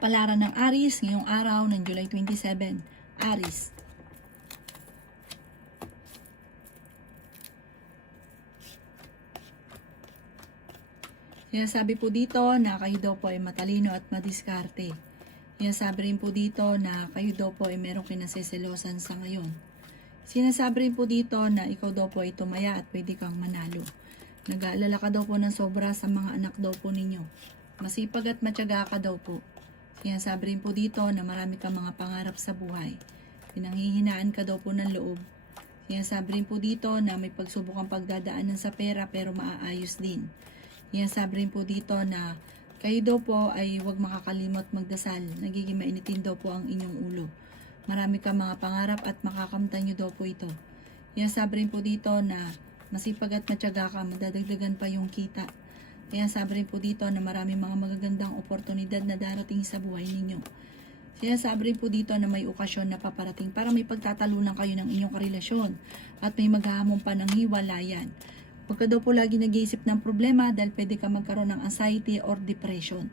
Kapalaran ng Aries ngayong araw ng July 27. Aries. Sinasabi po dito na kayo daw po ay matalino at madiskarte. Sinasabi rin po dito na kayo daw po ay merong kinaseselosan sa ngayon. Sinasabi rin po dito na ikaw daw po ay tumaya at pwede kang manalo. Nag-aalala ka daw po ng sobra sa mga anak daw po ninyo. Masipag at matyaga ka daw po. Sinasabi rin po dito na marami kang mga pangarap sa buhay. Pinanghihinaan ka daw po ng loob. Sinasabi rin po dito na may pagsubok ang pagdadaanan sa pera pero maaayos din. Sinasabi rin po dito na kayo daw po ay huwag makakalimot magdasal. Nagiging mainitin daw po ang inyong ulo. Marami kang mga pangarap at makakamtan nyo daw po ito. Sinasabi rin po dito na masipag at matyaga ka, madadagdagan pa yung kita. Kaya sabi rin po dito na marami mga magagandang oportunidad na darating sa buhay ninyo. Sinasabi rin po dito na may okasyon na paparating para may pagtatalunan kayo ng inyong karelasyon at may maghahamon pa ng hiwalayan. Huwag ka daw po lagi nag-iisip ng problema dahil pwede ka magkaroon ng anxiety or depression.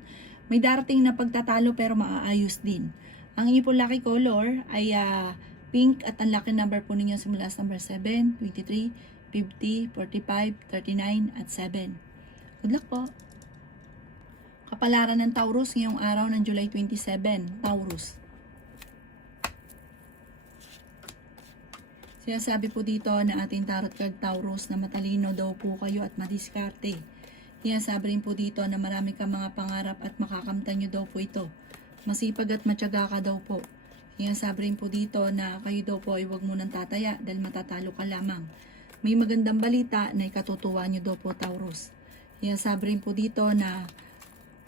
May darating na pagtatalo pero maaayos din. Ang inyong po lucky color ay pink at ang lucky number po ninyo simula sa number 7, 23, 50, 45, 39 at 7. Good luck po. Kapalaran ng Taurus ngayong araw ng July 27. Taurus. Sinasabi po dito na ating tarot card Taurus na matalino daw po kayo at madiskarte. Sinasabi rin po dito na marami kang mga pangarap at makakamtan nyo daw po ito. Masipag at matyaga ka daw po. Sinasabi rin po dito na kayo daw po ay huwag munang tataya dahil matatalo ka lamang. May magandang balita na ikatutuwa nyo daw po Taurus. Sinasabi rin po dito na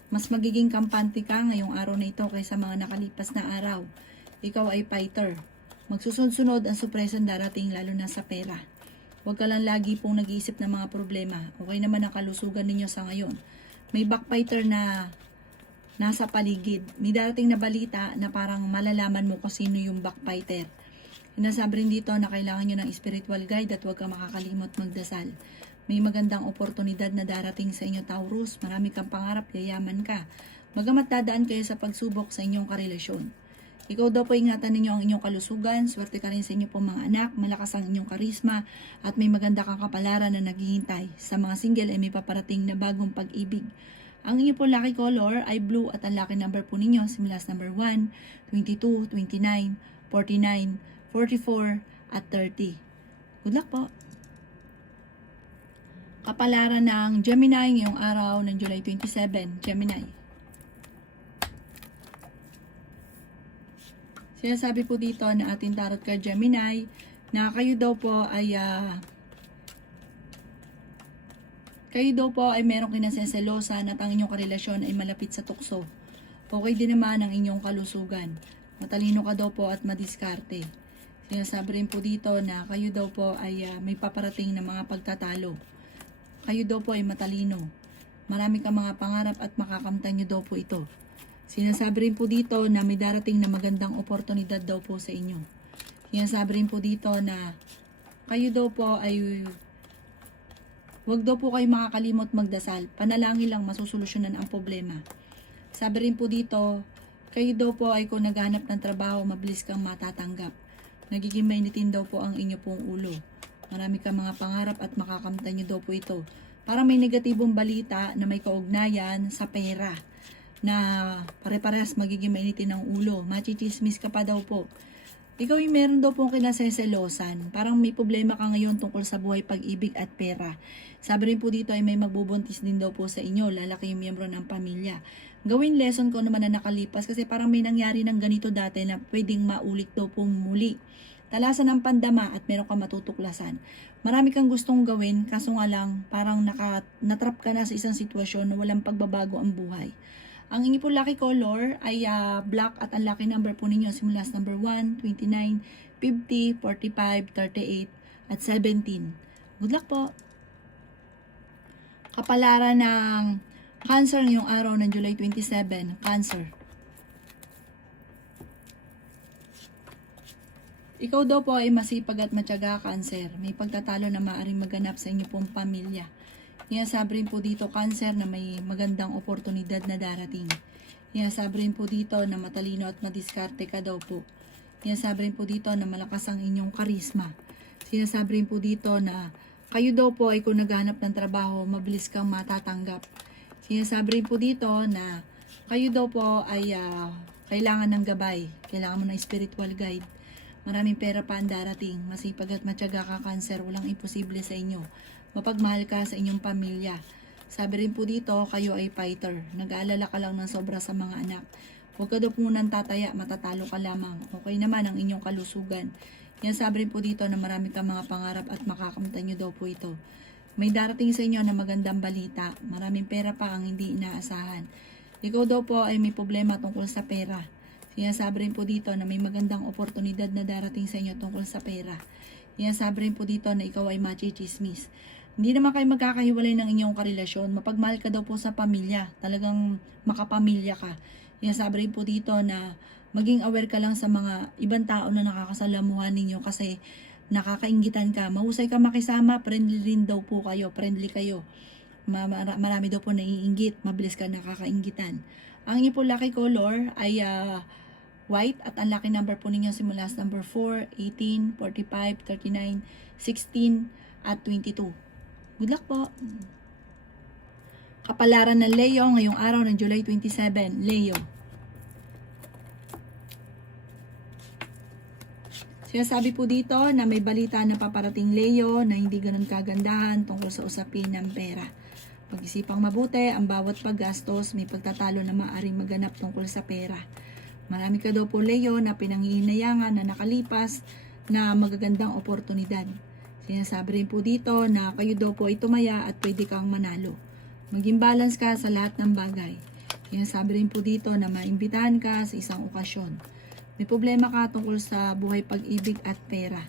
mas magiging kampante ka ngayong araw na ito kaysa mga nakalipas na araw. Ikaw ay fighter. Magsusunod-sunod ang supresang darating lalo na sa pera. Huwag ka lang lagi pong nag-iisip ng mga problema. Okay naman ang kalusugan ninyo sa ngayon. May backfighter na nasa paligid. May darating na balita na parang malalaman mo kung sino yung backfighter. Sinasabi rin dito na kailangan nyo ng spiritual guide at huwag ka makakalimot magdasal. May magandang oportunidad na darating sa inyo Taurus. Marami kang pangarap, yayaman ka. Bagamat dadaan kayo sa pagsubok sa inyong karelasyon. Ikaw daw po ingatan ninyo ang inyong kalusugan. Swerte ka rin sa inyo pong mga anak. Malakas ang inyong karisma. At may maganda kang kapalaran na naghihintay. Sa mga single ay may paparating na bagong pag-ibig. Ang inyong po lucky color ay blue at ang lucky number po ninyo simula sa number 1, 22, 29, 49, 44 at 30. Good luck po! Kapalaran ng Gemini ngayong araw ng July 27. Gemini. Sinasabi po dito na ating tarot card Gemini na kayo daw po ay merong kinaseselosan at ang inyong karelasyon ay malapit sa tukso. Okay din naman ang inyong kalusugan. Matalino ka daw po at madiskarte. Sinasabi rin po dito na kayo daw po ay may paparating na mga pagtatalo. Kayo daw po ay matalino. Marami kang mga pangarap at makakamtan nyo daw po ito. Sinasabi rin po dito na may darating na magandang oportunidad daw po sa inyo. Sinasabi rin po dito na kayo daw po ay huwag daw po kayo makakalimot magdasal. Panalangin lang masusolusyonan ang problema. Sabi rin po dito, kayo daw po ay kung naghanap ng trabaho, mabilis kang matatanggap. Nagiging mainitin daw po ang inyo pong ulo. Marami kang mga pangarap at makakamtan nyo daw po ito. Parang may negatibong balita na may kaugnayan sa pera na pare-parehas magiging mainitin ang ulo. Machichismis ka pa daw po. Ikaw yung meron daw pong kinaseselosan. Parang may problema ka ngayon tungkol sa buhay, pag-ibig at pera. Sabi rin po dito ay may magbubuntis din daw po sa inyo. Lalaki yung miyembro ng pamilya. Gawin lesson ko naman na nakalipas kasi parang may nangyari ng ganito dati na pwedeng maulit daw pong muli. Talasan ng pandama at meron kang matutuklasan. Marami kang gustong gawin, kaso nga lang parang natrap ka na sa isang sitwasyon na walang pagbabago ang buhay. Ang inyong po lucky color ay black at ang lucky number po ninyo simula sa number 1, 29, 50, 45, 38 at 17. Good luck po! Kapalaran ng Cancer ngayong araw ng July 27. Cancer. Ikaw daw po ay masipag at matyaga, Cancer. May pagtatalo na maaaring maganap sa inyo pong pamilya. Sinasabi rin po dito, Cancer, na may magandang oportunidad na darating. Sinasabi rin po dito na matalino at madiskarte ka daw po. Sinasabi rin po dito na malakas ang inyong karisma. Sinasabi rin po dito na kayo daw po ay kung naghahanap ng trabaho, mabilis kang matatanggap. Sinasabi rin po dito na kayo daw po ay kailangan ng gabay. Kailangan mo ng spiritual guide. Maraming pera pa ang darating. Masipag at matyaga ka, Cancer. Walang imposible sa inyo. Mapagmahal ka sa inyong pamilya. Sabi rin po dito, kayo ay fighter. Nag-aalala ka lang ng sobra sa mga anak. Huwag ka daw munang tataya, matatalo ka lamang. Okay naman ang inyong kalusugan. Yan sabi rin po dito na marami kang mga pangarap at makakamtan nyo daw po ito. May darating sa inyo na magandang balita. Maraming pera pa ang hindi inaasahan. Ikaw daw po ay may problema tungkol sa pera. Sinasabi rin po dito na may magandang oportunidad na darating sa inyo tungkol sa pera. Sinasabi rin po dito na ikaw ay machichismis. Hindi naman kayo magkakahiwalay ng inyong karelasyon. Mapagmahal ka daw po sa pamilya. Talagang makapamilya ka. Sinasabi rin po dito na maging aware ka lang sa mga ibang tao na nakakasalamuhan ninyo kasi nakakainggitan ka. Mahusay ka makisama, friendly rin daw po kayo. Friendly kayo. Marami daw po naiinggit. Mabilis ka nakakainggitan. Ang inyong po lucky color ay white at ang lucky number po ninyo simula sa number 4, 18, 45, 39, 16 at 22. Good luck po! Kapalaran ng Leo ngayong araw ng July 27. Leo. Sinasabi po dito na may balita na paparating Leo na hindi ganun kagandahan tungkol sa usapin ng pera. Pag-isipang mabuti ang bawat paggastos, may pagtatalo na maaaring maganap tungkol sa pera. Marami ka daw po Leo na pinanghihinayangan na nakalipas na magagandang oportunidad. Sinasabi rin po dito na kayo daw po ay tumaya at pwede kang manalo. Maging balance ka sa lahat ng bagay. Sinasabi rin po dito na maimbitahan ka sa isang okasyon. May problema ka tungkol sa buhay pag-ibig at pera.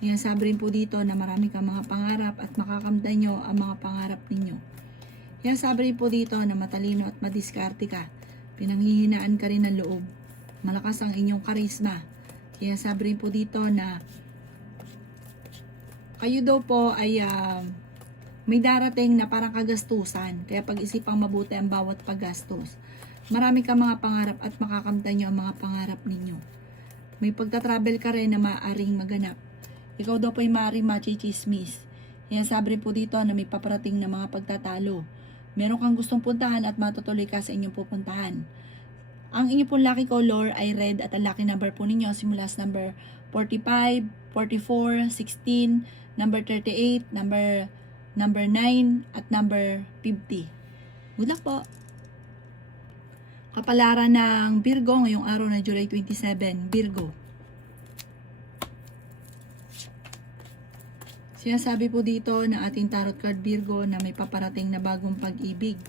Sinasabi rin po dito na marami kang mga pangarap at makakamtan nyo ang mga pangarap ninyo. Sinasabi rin po dito na matalino at madiskarte ka. Pinanghihinaan ka rin ng loob. Malakas ang inyong karisma. Sinasabi rin po dito na kayo daw po ay may darating na parang kagastusan. Kaya pag-isipang mabuti ang bawat paggastos. Marami kang mga pangarap at makakamtan nyo ang mga pangarap ninyo. May pagta-travel ka rin na maaaring maganap. Ikaw daw po ay maaaring machichismis. Sinasabi rin po dito na may paparating na mga pagtatalo. Meron kang gustong puntahan at matutuloy ka sa inyong pupuntahan. Ang inyong pong lucky color ay red at ang lucky number po ninyo simula sa number 45, 44, 16, number 38, number 9, at number 50. Good luck po! Kapalaran ng Virgo ngayong araw na July 27. Virgo. Sinasabi po dito na ating tarot card Virgo na may paparating na bagong pag-ibig.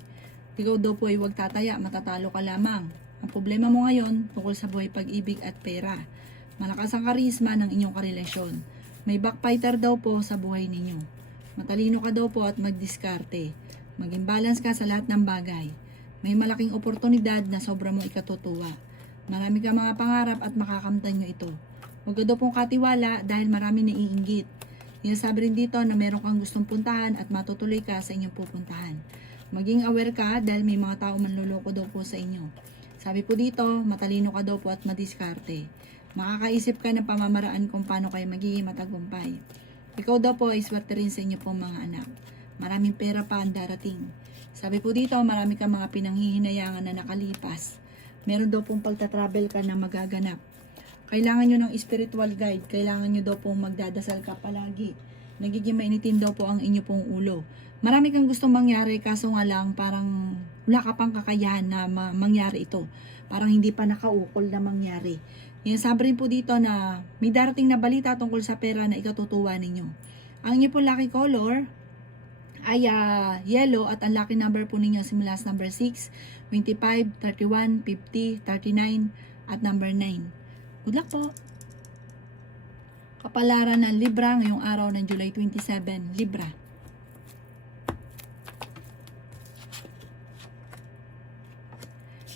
Ikaw daw po ay huwag tataya, matatalo ka lamang. Ang problema mo ngayon tungkol sa buhay pag-ibig at pera. Malakas ang karisma ng inyong karelasyon. May backfighter daw po sa buhay ninyo. Matalino ka daw po at magdiskarte. Maging balance ka sa lahat ng bagay. May malaking oportunidad na sobra mong ikatutuwa. Marami ka mga pangarap at makakamtan nyo ito. Huwag ka daw pong katiwala dahil marami naiinggit. Sinasabi rin dito na meron kang gustong puntahan at matutuloy ka sa inyong pupuntahan. Maging aware ka dahil may mga tao manloloko daw po sa inyo. Sabi po dito, matalino ka daw po at madiskarte. Makakaisip ka ng pamamaraan kung paano kayo magiging matagumpay. Ikaw daw po ay swerte rin sa inyo pong mga anak. Maraming pera pa ang darating. Sabi po dito, marami kang mga pinanghihinayangan na nakalipas. Meron daw pong pagta-travel ka na magaganap. Kailangan nyo ng spiritual guide. Kailangan nyo daw pong magdadasal ka palagi. Nagiging mainitin daw po ang inyo pong ulo. Marami kang gustong mangyari kaso nga lang parang wala ka pang kakayahan na mangyari ito. Parang hindi pa nakaukol na mangyari. Sabi rin po dito na may darating na balita tungkol sa pera na ikatutuwa ninyo. Ang inyo po lucky color ay yellow at ang lucky number po ninyo simula sa number 6, 25, 31, 50, 39 at number 9. Good luck po! Kapalaran ng Libra ngayong araw ng July 27. Libra.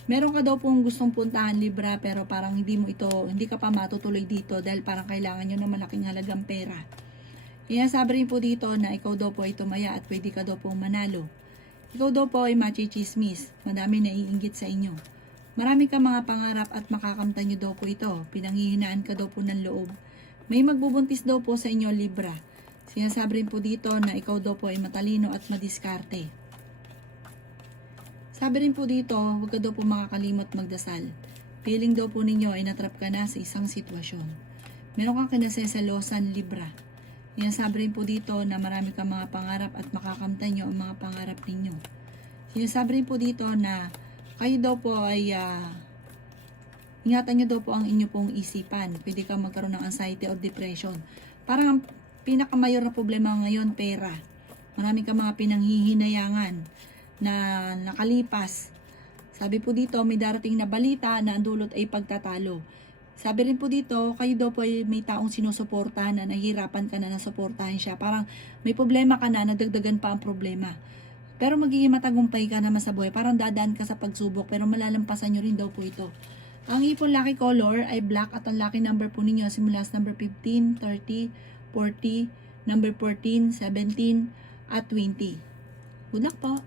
Meron ka daw pong gustong puntahan Libra pero parang hindi ka pa matutuloy dito dahil parang kailangan nyo ng malaking halagang pera. Sabi rin po dito na ikaw daw po ay tumaya at pwede ka daw pong manalo. Ikaw daw po ay machichismis. Madami naiinggit sa inyo. Marami ka mga pangarap at makakamtan nyo daw po ito. Pinanghihinaan ka daw po ng loob. May magbubuntis daw po sa inyo, Libra. Sinasabi rin po dito na ikaw daw po ay matalino at madiskarte. Sabi rin po dito, huwag ka daw po makakalimot magdasal. Feeling daw po ninyo ay natrap ka na sa isang sitwasyon. Meron kang kinaseselosan, Libra. Sinasabi rin po dito na marami kang mga pangarap at makakamtan nyo ang mga pangarap ninyo. Sinasabi rin po dito na kayo daw po ay ingatan nyo daw po ang inyo pong isipan. Pwede kang magkaroon ng anxiety or depression. Parang ang pinakamayor na problema ngayon, pera. Marami kang mga pinanghihinayangan na nakalipas. Sabi po dito, may darating na balita na ang dulot ay pagtatalo. Sabi rin po dito, kayo daw po ay may taong sinusuportahan na nahihirapan ka na nasuportahan siya. Parang may problema ka na, nadagdagan pa ang problema. Pero magiging matagumpay ka naman sa buhay. Parang dadaan ka sa pagsubok, pero malalampasan nyo rin daw po ito. Ang ipon lucky color ay black at ang lucky number po ninyo simula sa number 15, 30, 40, number 14, 17, at 20. Good luck po!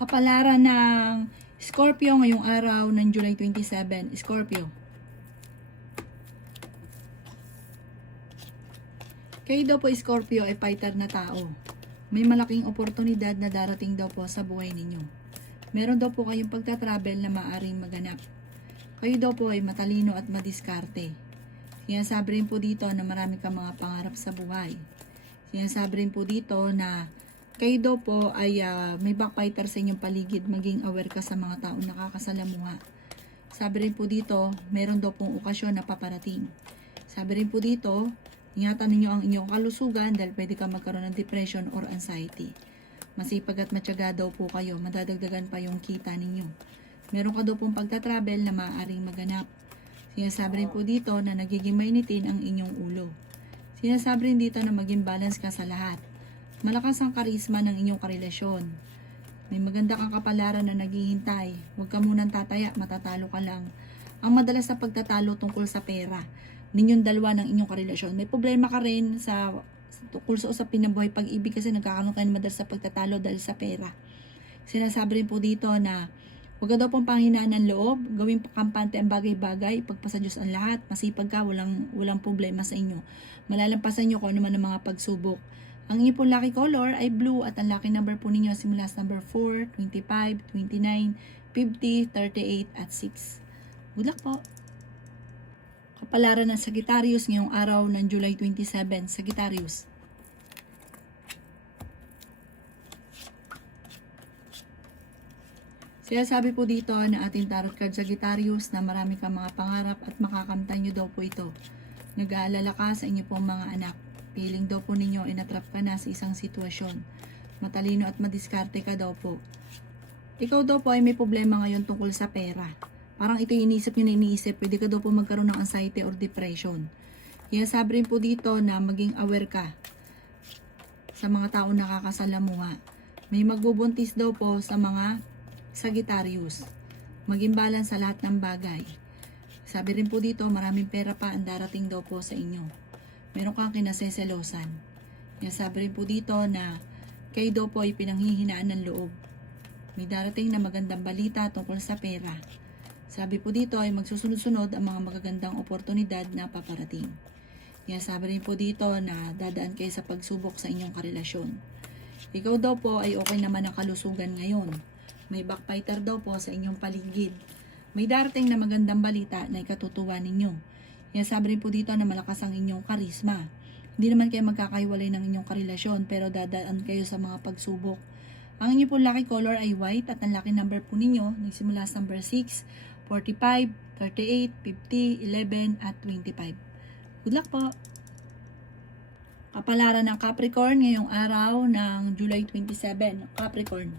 Kapalaran ng Scorpio ngayong araw ng July 27. Scorpio. Kayo daw po Scorpio ay fighter na tao. May malaking oportunidad na darating daw po sa buhay ninyo. Meron daw po kayong pagta-travel na maaaring maganap. Kayo daw po ay matalino at madiskarte. Sinasabi rin po dito na marami kang mga pangarap sa buhay. Sinasabi rin po dito na kayo daw po ay may backfighter sa inyong paligid, maging aware ka sa mga taong nakakasalamuha. Sabi rin po dito, meron daw pong okasyon na paparating. Sabi rin po dito, ingatan ninyo ang inyong kalusugan dahil pwede ka magkaroon ng depression or anxiety. Masipag at matyaga daw po kayo, madadagdagan pa yung kita ninyo. Meron ka daw pong pagta-travel na maaaring maganap. Sinasabi rin po dito na nagiging mainitin ang inyong ulo. Sinasabi rin dito na maging balance ka sa lahat. Malakas ang karisma ng inyong karelasyon. May maganda kang kapalaran na naghihintay. Huwag ka munang tataya, matatalo ka lang. Ang madalas na pagtatalo tungkol sa pera, ninyong dalawa ng inyong karelasyon. May problema ka rin sa tungkol sa usapin ng buhay pag-ibig kasi nagkakaroon kayo madalas sa pagtatalo dahil sa pera. Sinasabi rin po dito na huwag ka daw pong panghinaan ng loob, gawing kampante ang bagay-bagay, ipagpasa Diyos ang lahat, masipag ka, walang problema sa inyo. Malalampasan nyo kung ano man ang mga pagsubok. Ang inyo pong lucky color ay blue at ang lucky number po ninyo simula sa number 4, 25, 29, 50, 38, at 6. Good luck po! Kapalaran ng Sagittarius ngayong araw ng July 27, Sagittarius. Sinasabi po dito na ating tarot card Sagittarius na marami kang mga pangarap at makakamtan nyo daw po ito. Nag-aalala ka sa inyo pong mga anak. Feeling daw po ninyo inatrap ka na sa isang sitwasyon. Matalino at madiskarte ka daw po. Ikaw daw po ay may problema ngayon tungkol sa pera. Parang ito yung iniisip nyo na iniisip. Pwede ka daw po magkaroon ng anxiety or depression. Sabi rin po dito na maging aware ka sa mga taong nakakasalamuha. May magbubuntis daw po sa mga Sagittarius. Maging balance sa lahat ng bagay. Sabi rin po dito maraming pera pa ang darating daw po sa inyo. Meron kang kinaseselosan. Sabi rin po dito na kayo daw po ay pinanghihinaan ng loob. May darating na magandang balita tungkol sa pera. Sabi po dito ay magsusunod-sunod ang mga magagandang oportunidad na paparating. Sabi rin po dito na dadaan kayo sa pagsubok sa inyong karelasyon. Ikaw daw po ay okay naman ang kalusugan ngayon. May backfighter daw po sa inyong paligid. May darating na magandang balita na ikatutuwa ninyo. Sabi rin po dito na malakas ang inyong karisma. Hindi naman kayo magkakaiwalay ng inyong karelasyon pero dadaan kayo sa mga pagsubok. Ang inyong po lucky color ay white at ang lucky number po ninyo nagsimula sa number 6, 45, 38, 50, 11, at 25. Good luck po! Kapalaran ng Capricorn ngayong araw ng July 27. Capricorn.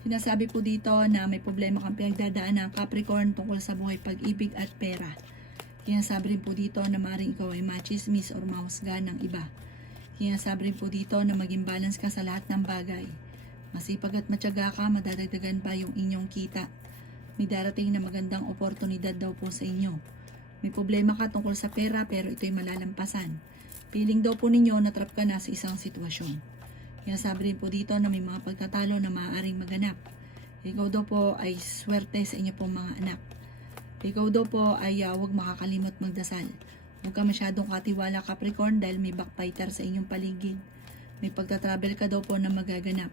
Sinasabi po dito na may problema kang pinagdadaan ng Capricorn tungkol sa buhay pag-ibig at pera. Sinasabi rin po dito na maaaring ikaw ay machismis or mahusgahan ng iba. Sinasabi rin po dito na maging balance ka sa lahat ng bagay. Masipag at matyaga ka, madadagdagan pa yung inyong kita. May darating na magandang oportunidad daw po sa inyo. May problema ka tungkol sa pera pero ito'y malalampasan. Feeling daw po ninyo na-trap ka na sa isang sitwasyon. Kaya sabi rin po dito na may mga pagtatalo na maaaring maganap. Ikaw daw po ay swerte sa inyo pong mga anak. Ikaw daw po ay huwag makakalimot magdasal. Huwag ka masyadong katiwala, Capricorn, dahil may backbiter sa inyong paligid. May pagtatravel ka daw po na magaganap.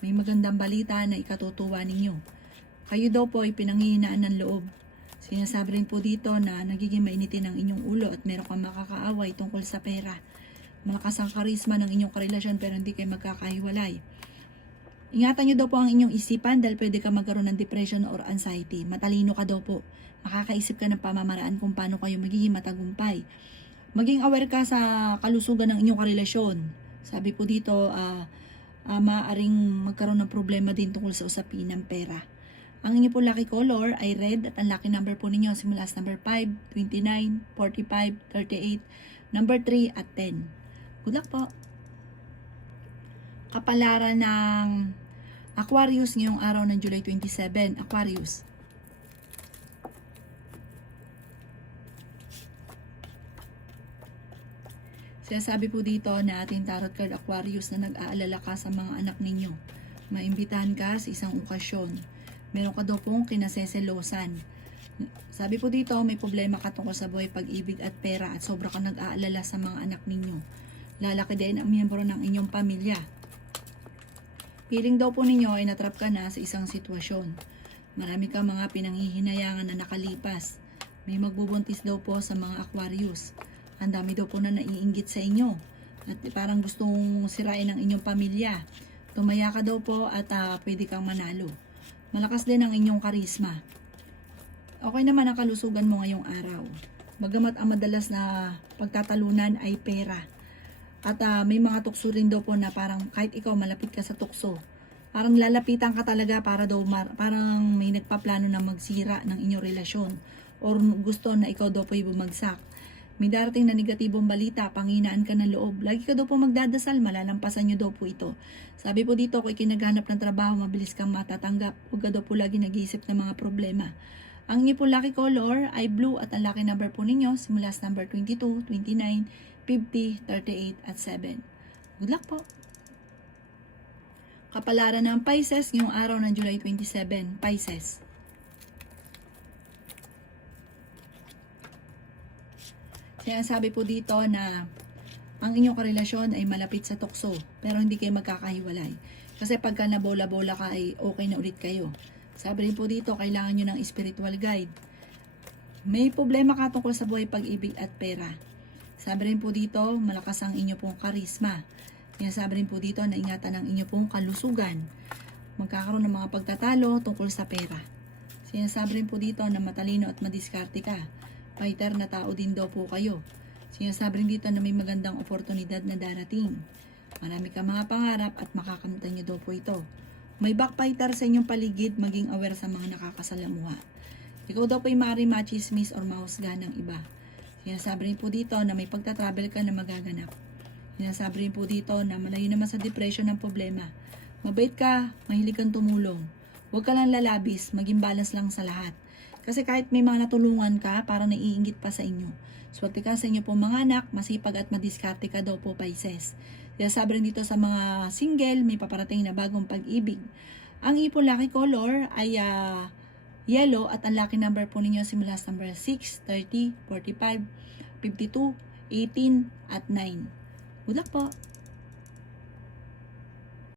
May magandang balita na ikatutuwa ninyo. Kayo daw po ay pinanghihinaan ng loob. Sinasabi rin po dito na nagiging mainitin ang inyong ulo at meron kang makakaaway tungkol sa pera. Malakas ang karisma ng inyong karelasyon pero hindi kayo magkakahiwalay. Ingatan nyo daw po ang inyong isipan dahil pwede ka magkaroon ng depression or anxiety. Matalino ka daw po. Makakaisip ka ng pamamaraan kung paano kayo magiging matagumpay. Maging aware ka sa kalusugan ng inyong karelasyon. Sabi po dito, maaaring magkaroon ng problema din tungkol sa usapin ng pera. Ang inyo po lucky color ay red at ang lucky number po ninyo simula sa number 5, 29, 45, 38, number 3 at 10. Good luck po. Kapalaran ng Aquarius ngayong araw ng July 27. Aquarius. Sinasabi po dito na ating tarot card Aquarius na nag-aalala ka sa mga anak ninyo. Maimbitahan ka sa isang okasyon. Meron ka daw pong kinaseselosan. Sabi po dito, may problema ka tungkol sa buhay, pag-ibig at pera at sobra ka nag-aalala sa mga anak ninyo. Lalaki din ang miyembro ng inyong pamilya. Feeling daw po ninyo ay natrap ka na sa isang sitwasyon. Marami ka mga pinanghihinayangan na nakalipas. May magbubuntis daw po sa mga Aquarius. Ang dami daw po na naiinggit sa inyo. At parang gustong sirain ang inyong pamilya. Tumaya ka daw po at pwede kang manalo. Malakas din ang inyong karisma. Okay naman ang kalusugan mo ngayong araw. Bagamat ang madalas na pagtatalunan ay pera. At may mga tukso rin daw po na parang kahit ikaw malapit ka sa tukso, parang lalapitan ka talaga para daw parang may nagpaplano na magsira ng inyong relasyon or gusto na ikaw daw po ay bumagsak. May darating na negatibong balita, panghinaan ka ng loob. Lagi ka daw po magdadasal, malalampasan nyo daw po ito. Sabi po dito, kung ikinaghanap ng trabaho, mabilis kang matatanggap. Huwag ka daw po lagi nag-iisip ng mga problema. Ang inyo po lucky color ay blue at ang lucky number po ninyo simula sa number 22, 29, 50, 38 at 7. Good luck po! Kapalaran ng Pisces ngayong araw ng July 27, Pisces. Sinasabi po dito na ang inyong karelasyon ay malapit sa tukso pero hindi kayo magkakahiwalay. Kasi pagka nabola-bola ka ay okay na ulit kayo. Sabi rin po dito, kailangan nyo ng spiritual guide. May problema ka tungkol sa buhay, pag-ibig at pera. Sabi rin po dito, malakas ang inyo pong karisma. Sabi rin po dito na ingatan ang inyo pong kalusugan. Magkakaroon ng mga pagtatalo tungkol sa pera. Sinasabi rin po dito na matalino at madiskarte ka. Fighter na tao din daw po kayo. Sinasabi rin dito na may magandang oportunidad na darating. Marami ka mga pangarap at makakamtan nyo daw po ito. May backfighter sa inyong paligid, maging aware sa mga nakakasalamuha. Ikaw daw po ay maaaring machismis or mahusgahan ng iba. Sinasabi rin po dito na may pagtatravel ka na magaganap. Sinasabi rin po dito na malayo naman sa depression ng problema. Mabait ka, mahilig kang tumulong. Huwag ka lang lalabis, maging balance lang sa lahat. Kasi kahit may mga natulungan ka, parang naiinggit pa sa inyo. Swerte ka sa inyo po mga anak, masipag at madiskarte ka daw po, Pisces. Kaya sabi rin dito sa mga single, may paparating na bagong pag-ibig. Ang ipon lucky color ay yellow at ang lucky number po ninyo simula sa number 6, 30, 45, 52, 18 at 9. Good luck po!